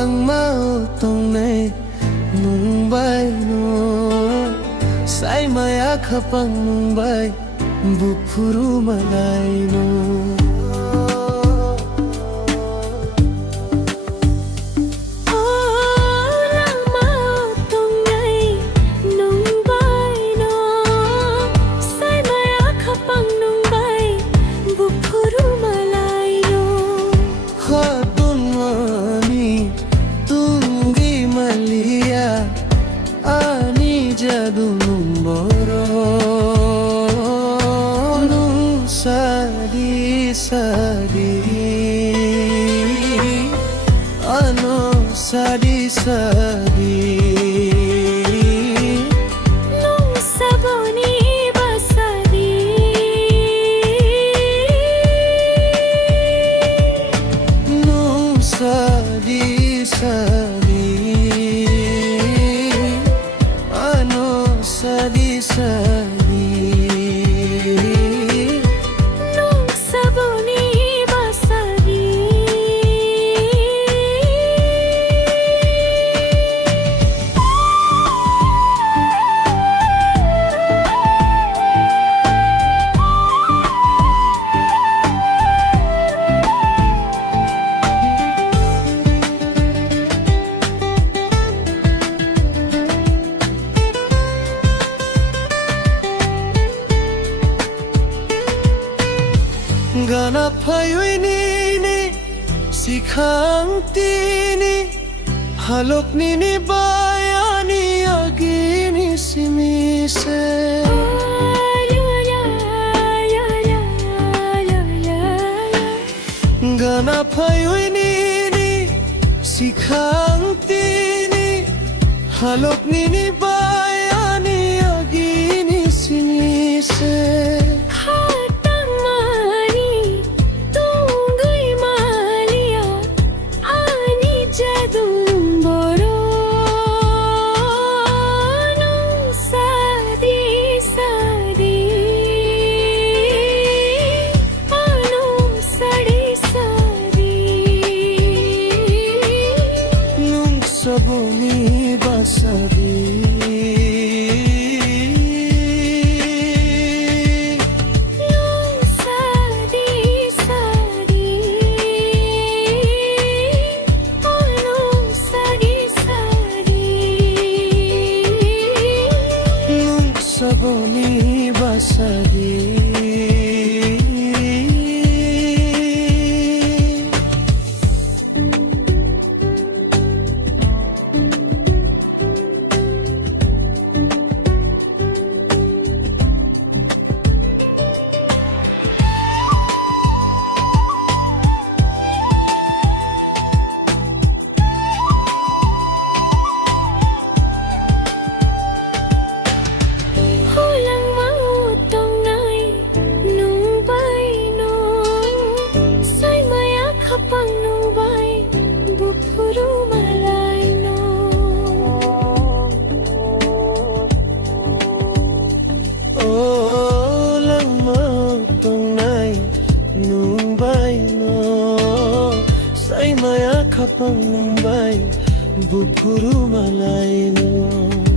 lang mautong nay nung bay no say maya khapang nung bay bupuru malay no Sadi sadi ano sadi sadi nung saboni basadi nung sadi sadi ano sadi sadi Gana payoi ni sikhang tini halok ni bayani agini simise Gana payoi ni sikhang tini halok ni bayani agini simise sabuni basadi nung sadi sadi nung sadi sadi nung sabuni basadi Kapang Mumbai, Bupuru Malay no